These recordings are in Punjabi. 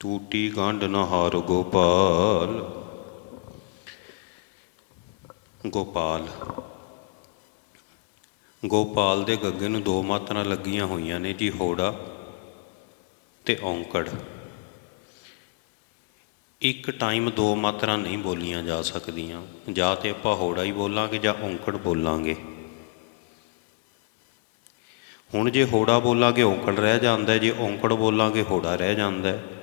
ਟੂਟੀ ਗੰਢ ਨਹਾਰ ਗੋਪਾਲ। ਗੋਪਾਲ। ਗੋਪਾਲ ਦੇ ਗੱਗੇ ਨੂੰ ਦੋ ਮਾਤਰਾ ਲੱਗੀਆਂ ਹੋਈਆਂ ਨੇ ਜੀ, ਹੋੜਾ ਤੇ ਔਂਕੜ। ਇੱਕ ਟਾਈਮ ਦੋ ਮਾਤਰਾ ਨਹੀਂ ਬੋਲੀਆਂ ਜਾ ਸਕਦੀਆਂ। ਜਾਂ ਤੇ ਆਪਾਂ ਹੋੜਾ ਹੀ ਬੋਲਾਂਗੇ ਜਾਂ ਔਂਕੜ ਬੋਲਾਂਗੇ। ਹੁਣ ਜੇ ਹੋੜਾ ਬੋਲਾਂਗੇ, ਔਂਕੜ ਰਹਿ ਜਾਂਦਾ ਜੇ ਔਂਕੜ ਬੋਲਾਂਗੇ, ਹੋੜਾ ਰਹਿ ਜਾਂਦਾ ਹੈ।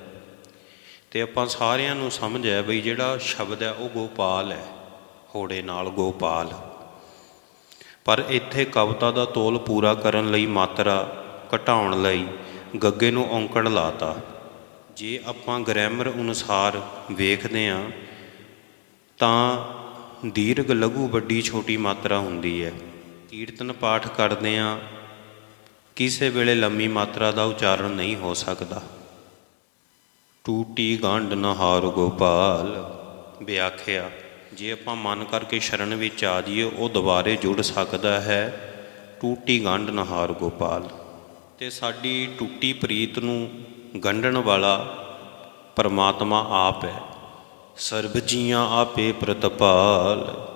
ਤੇ ਆਪਾਂ ਸਾਰਿਆਂ ਨੂੰ ਸਮਝ ਹੈ ਬਈ ਜਿਹੜਾ ਸ਼ਬਦ ਹੈ ਉਹ ਗੋਪਾਲ ਹੈ, ਹੋੜੇ ਨਾਲ ਗੋਪਾਲ। ਪਰ ਇੱਥੇ ਕਵਿਤਾ ਦਾ ਤੋਲ ਪੂਰਾ ਕਰਨ ਲਈ ਮਾਤਰਾ ਘਟਾਉਣ ਲਈ ਗੱਗੇ ਨੂੰ ਔਂਕੜ ਲਾਤਾ। ਜੇ ਆਪਾਂ ਗ੍ਰਾਮਰ ਅਨੁਸਾਰ ਵੇਖਦੇ ਹਾਂ, ਤਾਂ ਦੀਰਘ ਲਘੂ ਵੱਡੀ ਛੋਟੀ ਮਾਤਰਾ ਹੁੰਦੀ ਹੈ। ਕੀਰਤਨ ਪਾਠ ਕਰਦੇ ਹਾਂ, ਕਿਸੇ ਵੇਲੇ ਲੰਮੀ ਮਾਤਰਾ ਦਾ ਉਚਾਰਨ ਨਹੀਂ ਹੋ ਸਕਦਾ। ਟੂਟੀ ਗੰਢ ਨਹਾਰ ਗੋਪਾਲ। ਵਿਆਖਿਆ, ਜੇ ਆਪਾਂ ਮਨ ਕਰਕੇ ਸ਼ਰਨ ਵਿੱਚ ਆ ਜਾਈਏ, ਉਹ ਦੁਬਾਰੇ ਜੁੜ ਸਕਦਾ ਹੈ। ਟੂਟੀ ਗੰਢ ਨਹਾਰ ਗੋਪਾਲ। ਤੇ ਸਾਡੀ ਟੁੱਟੀ ਪ੍ਰੀਤ ਨੂੰ ਗੰਢਣ ਵਾਲਾ ਪਰਮਾਤਮਾ ਆਪ ਹੈ। ਸਰਬ ਜੀਆਂ ਆਪੇ ਪ੍ਰਤਪਾਲ।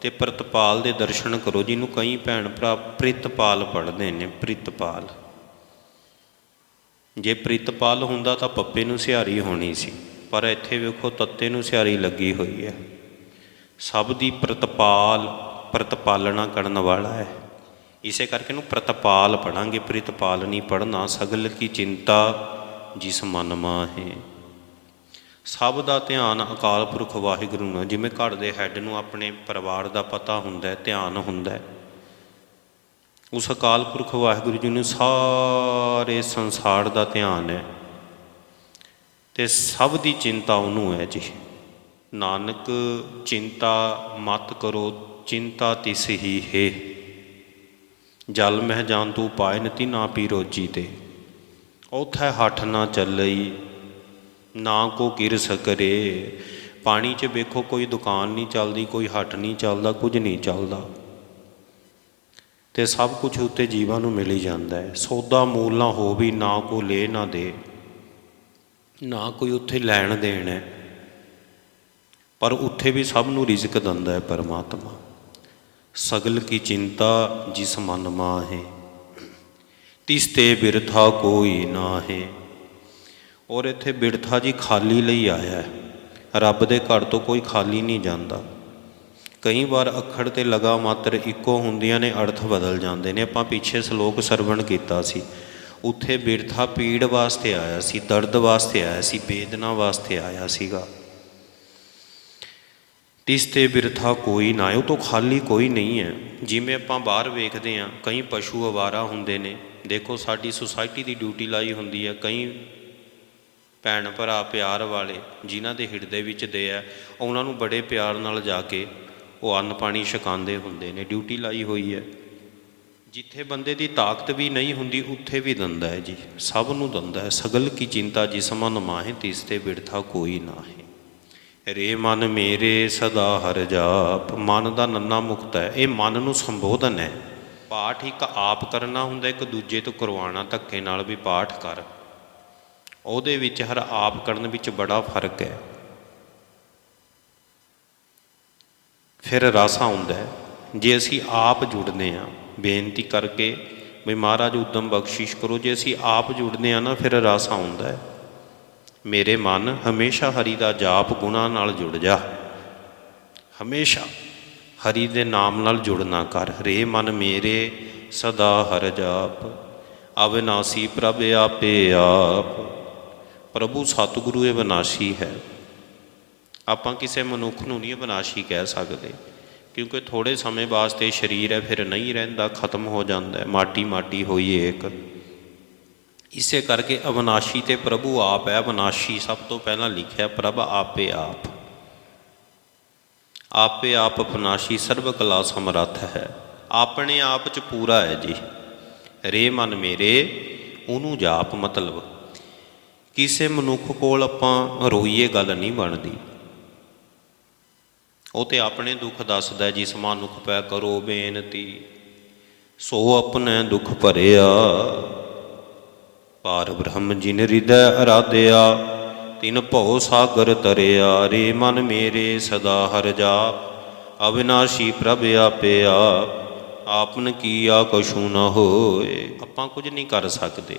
ਤੇ ਪ੍ਰਤਪਾਲ ਦੇ ਦਰਸ਼ਨ ਕਰੋ, ਜਿਹਨੂੰ ਕਈ ਭੈਣ ਭਰਾ ਪ੍ਰਿਤਪਾਲ ਪੜ੍ਹਦੇ ਨੇ, ਪ੍ਰਿਤਪਾਲ। ਜੇ ਪ੍ਰਿਤਪਾਲ ਹੁੰਦਾ ਤਾਂ ਪੱਪੇ ਨੂੰ ਸਿਹਾਰੀ ਹੋਣੀ ਸੀ, ਪਰ ਇੱਥੇ ਵੇਖੋ ਤੱਤੇ ਨੂੰ ਸਿਹਾਰੀ ਲੱਗੀ ਹੋਈ ਹੈ। ਸਭ ਦੀ ਪ੍ਰਤਪਾਲ ਪ੍ਰਤਪਾਲਣਾ ਕਰਨ ਵਾਲਾ ਹੈ। ਇਸੇ ਕਰਕੇ ਨੂੰ ਪ੍ਰਤਪਾਲ ਪੜਾਂਗੇ। ਪ੍ਰਿਤਪਾਲ ਨਹੀਂ ਪੜਨਾ ਸਗਲ ਕੀ ਚਿੰਤਾ ਜਿਸ ਮਨ ਮਾਹੇ। ਸਭ ਦਾ ਧਿਆਨ ਅਕਾਲ ਪੁਰਖ ਵਾਹਿਗੁਰੂ ਨਾਲ, ਜਿਵੇਂ ਘਰ ਦੇ ਹੈੱਡ ਨੂੰ ਆਪਣੇ ਪਰਿਵਾਰ ਦਾ ਪਤਾ ਹੁੰਦਾ ਹੈ, ਧਿਆਨ ਹੁੰਦਾ ਹੈ। ਉਸ ਅਕਾਲ ਪੁਰਖ ਵਾਹਿਗੁਰੂ ਜੀ ਨੂੰ ਸਾਰੇ ਸੰਸਾਰ ਦਾ ਧਿਆਨ ਹੈ ਤੇ ਸਭ ਦੀ ਚਿੰਤਾ ਉਹਨੂੰ ਹੈ ਜੀ। ਨਾਨਕ, ਚਿੰਤਾ ਮਤ ਕਰੋ, ਚਿੰਤਾ ਤਿਸ ਹੀ ਹੈ। ਜਲ ਮਹਿ ਜਾਣ ਤੂੰ ਪਾਇ ਨਤੀ ਨਾ ਪੀ ਰੋਜੀ ਤੇ। ਉਥੈ ਹੱਠ ਨਾ ਚੱਲਈ, ਨਾ ਕੋ ਕਿਰਸ ਕਰੇ ਪਾਣੀ 'ਚ ਵੇਖੋ ਕੋਈ ਦੁਕਾਨ ਨਹੀਂ ਚੱਲਦੀ, ਕੋਈ ਹੱਟ ਨਹੀਂ ਚੱਲਦਾ, ਕੁਝ ਨਹੀਂ ਚੱਲਦਾ। ਤੇ ਸਭ ਕੁਝ ਉੱਤੇ ਜੀਵਾਂ ਨੂੰ ਮਿਲ ਹੀ ਜਾਂਦਾ ਹੈ। ਸੌਦਾ ਮੂਲ ਨਾ ਹੋ ਵੀ ਨਾ ਕੋ ਲੈ ਨਾ ਦੇ, ਨਾ ਕੋਈ ਉੱਥੇ ਲੈਣ ਦੇਣ ਹੈ। ਪਰ ਉੱਥੇ ਵੀ ਸਭ ਨੂੰ ਰਿਜ਼ਕ ਦਿੰਦਾ ਹੈ ਪਰਮਾਤਮਾ। ਸਗਲ ਕੀ ਚਿੰਤਾ ਜਿਸ ਮਨ ਮਾਹੇ, ਤਿਸ ਤੇ ਬਿਰਥਾ ਕੋਈ ਨਾ ਹੈ ਔਰ ਇੱਥੇ ਬਿਰਥਾ ਜੀ ਖਾਲੀ ਲਈ ਆਇਆ ਹੈ। ਰੱਬ ਦੇ ਘਰ ਤੋਂ ਕੋਈ ਖਾਲੀ ਨਹੀਂ ਜਾਂਦਾ। ਕਈ ਵਾਰ ਅੱਖਰ ਤੇ ਲਗਾ ਮਾਤਰ ਇੱਕੋ ਹੁੰਦੀਆਂ ਨੇ, ਅਰਥ ਬਦਲ ਜਾਂਦੇ ਨੇ। ਆਪਾਂ ਪਿੱਛੇ ਸ਼ਲੋਕ ਸਰਵਣ ਕੀਤਾ ਸੀ। ਉੱਥੇ ਬਿਰਥਾ ਪੀੜ ਵਾਸਤੇ ਆਇਆ ਸੀ, ਦਰਦ ਵਾਸਤੇ ਆਇਆ ਸੀ, ਵੇਦਨਾ ਵਾਸਤੇ ਆਇਆ ਸੀਗਾ। ਤਿਸ ਤੇ ਬਿਰਥਾ ਕੋਈ ਨਾ ਉਹ ਤੋਂ ਖਾਲੀ ਕੋਈ ਨਹੀਂ ਹੈ। ਜਿਵੇਂ ਆਪਾਂ ਬਾਹਰ ਵੇਖਦੇ ਹਾਂ, ਕਈ ਪਸ਼ੂ ਅਵਾਰਾ ਹੁੰਦੇ ਨੇ। ਦੇਖੋ, ਸਾਡੀ ਸੁਸਾਇਟੀ ਦੀ ਡਿਊਟੀ ਲਾਈ ਹੁੰਦੀ ਹੈ, ਕਈ ਭੈਣ ਭਰਾ ਪਿਆਰ ਵਾਲੇ, ਜਿਨ੍ਹਾਂ ਦੇ ਹਿਰਦੇ ਵਿੱਚ ਦੇ ਆ ਉਹਨਾਂ ਨੂੰ ਬੜੇ ਪਿਆਰ ਨਾਲ ਜਾ ਕੇ ਉਹ ਅੰਨ ਪਾਣੀ ਛਕਾਉਂਦੇ ਹੁੰਦੇ ਨੇ, ਡਿਊਟੀ ਲਾਈ ਹੋਈ ਹੈ। ਜਿੱਥੇ ਬੰਦੇ ਦੀ ਤਾਕਤ ਵੀ ਨਹੀਂ ਹੁੰਦੀ, ਉੱਥੇ ਵੀ ਦੰਦਾ ਹੈ ਜੀ। ਸਭ ਨੂੰ ਦੰਦਾ ਹੈ। ਸਗਲ ਕੀ ਚਿੰਤਾ ਜਿਸ ਮਨ ਮਾਹੇ, ਤਿਸ ਤੇ ਬਿਰਥਾ ਕੋਈ ਨਾਹੀ। ਰੇ ਮਨ ਮੇਰੇ ਸਦਾ ਹਰ ਜਾਪ। ਮਨ ਦਾ ਨੰਨਾ ਮੁਕਤ ਹੈ। ਇਹ ਮਨ ਨੂੰ ਸੰਬੋਧਨ ਹੈ। ਪਾਠ ਇੱਕ ਆਪ ਕਰਨਾ ਹੁੰਦਾ, ਇੱਕ ਦੂਜੇ ਤੋਂ ਕਰਵਾਉਣਾ, ਧੱਕੇ ਨਾਲ ਵੀ ਪਾਠ ਕਰ। ਉਹਦੇ ਵਿੱਚ ਹਰ ਆਪ ਕਰਨ ਵਿੱਚ ਬੜਾ ਫ਼ਰਕ ਹੈ। ਫਿਰ ਰਸ ਆਉਂਦਾ ਜੇ ਅਸੀਂ ਆਪ ਜੁੜਨੇ ਆ ਬੇਨਤੀ ਕਰਕੇ ਵੀ ਮਹਾਰਾਜ ਉਦਮ ਬਖਸ਼ਿਸ਼ ਕਰੋ, ਜੇ ਅਸੀਂ ਆਪ ਜੁੜਨੇ ਆ ਨਾ, ਫਿਰ ਰਸ ਆਉਂਦਾ ਹੈ। ਮੇਰੇ ਮਨ ਹਮੇਸ਼ਾ ਹਰੀ ਦਾ ਜਾਪ ਗੁਣਾ ਨਾਲ ਜੁੜ ਜਾ। ਹਮੇਸ਼ਾ ਹਰੀ ਦੇ ਨਾਮ ਨਾਲ ਜੁੜਨਾ ਕਰ। ਰੇ ਮਨ ਮੇਰੇ, ਸਦਾ ਹਰ ਜਾਪ। ਅਵਿਨਾਸੀ ਪ੍ਰਭ ਆਪੇ ਆਪ। ਪ੍ਰਭੂ ਸਤਿਗੁਰੂ ਇਹ ਵਿਨਾਸ਼ੀ ਹੈ। ਆਪਾਂ ਕਿਸੇ ਮਨੁੱਖ ਨੂੰ ਨਹੀਂ ਵਿਨਾਸ਼ੀ ਕਹਿ ਸਕਦੇ, ਕਿਉਂਕਿ ਥੋੜੇ ਸਮੇਂ ਵਾਸਤੇ ਸਰੀਰ ਹੈ, ਫਿਰ ਨਹੀਂ ਰਹਿੰਦਾ, ਖਤਮ ਹੋ ਜਾਂਦਾ ਮਾਟੀ ਮਾਟੀ ਹੋਈ ਏਕ ਇਸੇ ਕਰਕੇ ਅਵਨਾਸ਼ੀ ਤੇ ਪ੍ਰਭੂ ਆਪ ਹੈ ਅਵਨਾਸ਼ੀ ਸਭ ਤੋਂ ਪਹਿਲਾਂ ਲਿਖਿਆ, ਪ੍ਰਭ ਆਪੇ ਆਪ। ਆਪੇ ਆਪ ਅਵਨਾਸ਼ੀ ਸਰਬ ਕਲਾ ਸਮਰੱਥ ਹੈ। ਆਪਣੇ ਆਪ ਚ ਪੂਰਾ ਹੈ ਜੀ। ਰੇ ਮਨ ਮੇਰੇ, ਉਹਨੂੰ ਜਾਪ ਮਤਲਬ। ਕਿਸੇ ਮਨੁੱਖ ਕੋਲ ਆਪਾਂ ਰੋਈਏ ਗੱਲ ਨਹੀਂ ਬਣਦੀ। ਉਹ ਤੇ ਆਪਣੇ ਦੁੱਖ ਦੱਸਦਾ ਜਿਸ ਮਨੁੱਖ ਪੈ ਕਰੋ ਬੇਨਤੀ। ਸੋ ਆਪਣੇ ਦੁੱਖ ਭਰਿਆ। ਪਾਰ ਬ੍ਰਹਮ ਜਿਨ ਨੇ ਹਿਰਦੈ ਅਰਾਧਿਆ, ਤਿਨ ਭਉ ਸਾਗਰ ਤਰਿਆ ਰੇ ਮਨ ਮੇਰੇ ਸਦਾ ਹਰ ਜਾਪ ਅਵਿਨਾਸ਼ੀ ਪ੍ਰਭ ਆਪਿਆ ਆਪਨ ਕੀਆ ਕਛੂ ਨ ਹੋਏ। ਆਪਾਂ ਕੁਝ ਨਹੀਂ ਕਰ ਸਕਦੇ।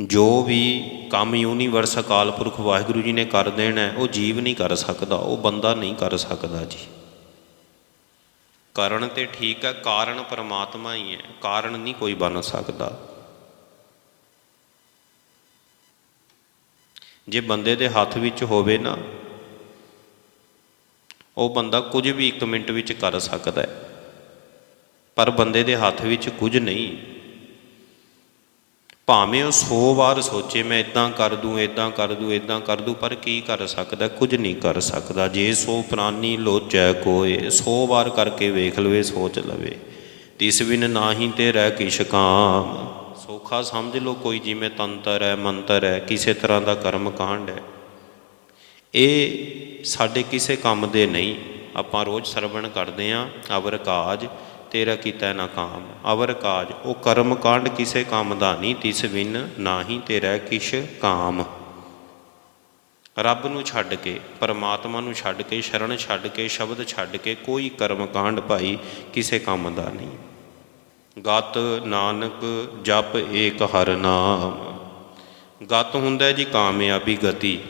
ਜੋ ਵੀ ਕੰਮ ਯੂਨੀਵਰਸ ਅਕਾਲ ਪੁਰਖ ਵਾਹਿਗੁਰੂ ਜੀ ਨੇ ਕਰ ਦੇਣਾ ਹੈ, ਉਹ ਜੀਵ ਨਹੀਂ ਕਰ ਸਕਦਾ ਉਹ ਬੰਦਾ ਨਹੀਂ ਕਰ ਸਕਦਾ ਜੀ। ਕਰਨ ਤੇ ਠੀਕ ਹੈ ਕਾਰਨ ਪਰਮਾਤਮਾ ਹੀ ਹੈ ਕਾਰਨ ਨਹੀਂ ਕੋਈ ਬਣ ਸਕਦਾ। ਜੇ ਬੰਦੇ ਦੇ ਹੱਥ ਵਿੱਚ ਹੋਵੇ ਨਾ ਉਹ ਬੰਦਾ ਕੁਝ ਵੀ ਇੱਕ ਮਿੰਟ ਵਿੱਚ ਕਰ ਸਕਦਾ ਹੈ ਪਰ ਬੰਦੇ ਦੇ ਹੱਥ ਵਿੱਚ ਕੁਝ ਨਹੀਂ। ਭਾਵੇਂ ਉਹ 100 ਵਾਰ ਸੋਚੇ, ਮੈਂ ਇਦਾਂ ਕਰ ਦੂੰ ਇਦਾਂ ਕਰ ਦੂੰ ਇਦਾਂ ਕਰ ਦੂੰ, ਪਰ ਕੀ ਕਰ ਸਕਦਾ? ਕੁਝ ਨਹੀਂ ਕਰ ਸਕਦਾ। ਜੇ ਸੋ ਪ੍ਰਾਨੀ ਲੋਚੈ ਕੋਏ 100 ਵਾਰ ਕਰਕੇ ਵੇਖ ਲਵੇ, ਸੋਚ ਲਵੇ। ਤਿਸ ਬਿਨ ਨਾਹੀ ਤੇ ਰਹਿ ਕਿਛ ਕਾਮ। ਸੋਖਾ ਸਮਝ ਲਓ ਕੋਈ ਜਿਵੇਂ ਤੰਤਰ ਹੈ, ਮੰਤਰ ਹੈ, ਕਿਸੇ ਤਰ੍ਹਾਂ ਦਾ ਕਰਮ ਕਾਂਡ ਹੈ। ਇਹ ਸਾਡੇ ਕਿਸੇ ਕੰਮ ਦੇ ਨਹੀਂ। ਆਪਾਂ ਰੋਜ਼ ਸਰਵਣ ਕਰਦੇ ਆਂ ਅਵਰ ਕਾਜ। ਤੇਰਾ ਕੀਤਾ ਨਾ ਕਾਮ। ਅਵਰ ਕਾਜ। ਉਹ ਕਰਮ ਕਾਂਡ ਕਿਸੇ ਕੰਮ ਦਾ ਨਹੀਂ, ਤਿਸ ਬਿਨ ਨਾਹੀ ਤੇਰਾ ਕਿਛ ਕਾਮ। ਰੱਬ ਨੂੰ ਛੱਡ ਕੇ, ਪਰਮਾਤਮਾ ਨੂੰ ਛੱਡ ਕੇ, ਸ਼ਰਨ ਛੱਡ ਕੇ, ਸ਼ਬਦ ਛੱਡ ਕੇ ਕੋਈ ਕਰਮ ਕਾਂਡ ਭਾਈ ਕਿਸੇ ਕੰਮ ਦਾ ਨਹੀਂ। ਗਤ ਨਾਨਕ ਜਪ ਏਕ ਹਰ ਨਾਮ। ਗਤ ਹੁੰਦਾ ਜੀ ਕਾਮਯਾਬੀ ਗਤੀ।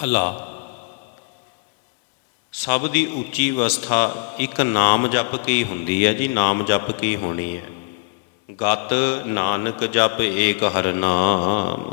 ਭਲਾ ਸਭ ਦੀ ਉੱਚੀ ਅਵਸਥਾ ਇੱਕ ਨਾਮ ਜਪ ਕੇ ਹੀ ਹੁੰਦੀ ਹੈ ਜੀ? ਨਾਮ ਜਪ ਕੇ ਹੀ ਹੋਣੀ ਹੈ? ਗਤ ਨਾਨਕ ਜਪ ਏਕ ਹਰ ਨਾਮ।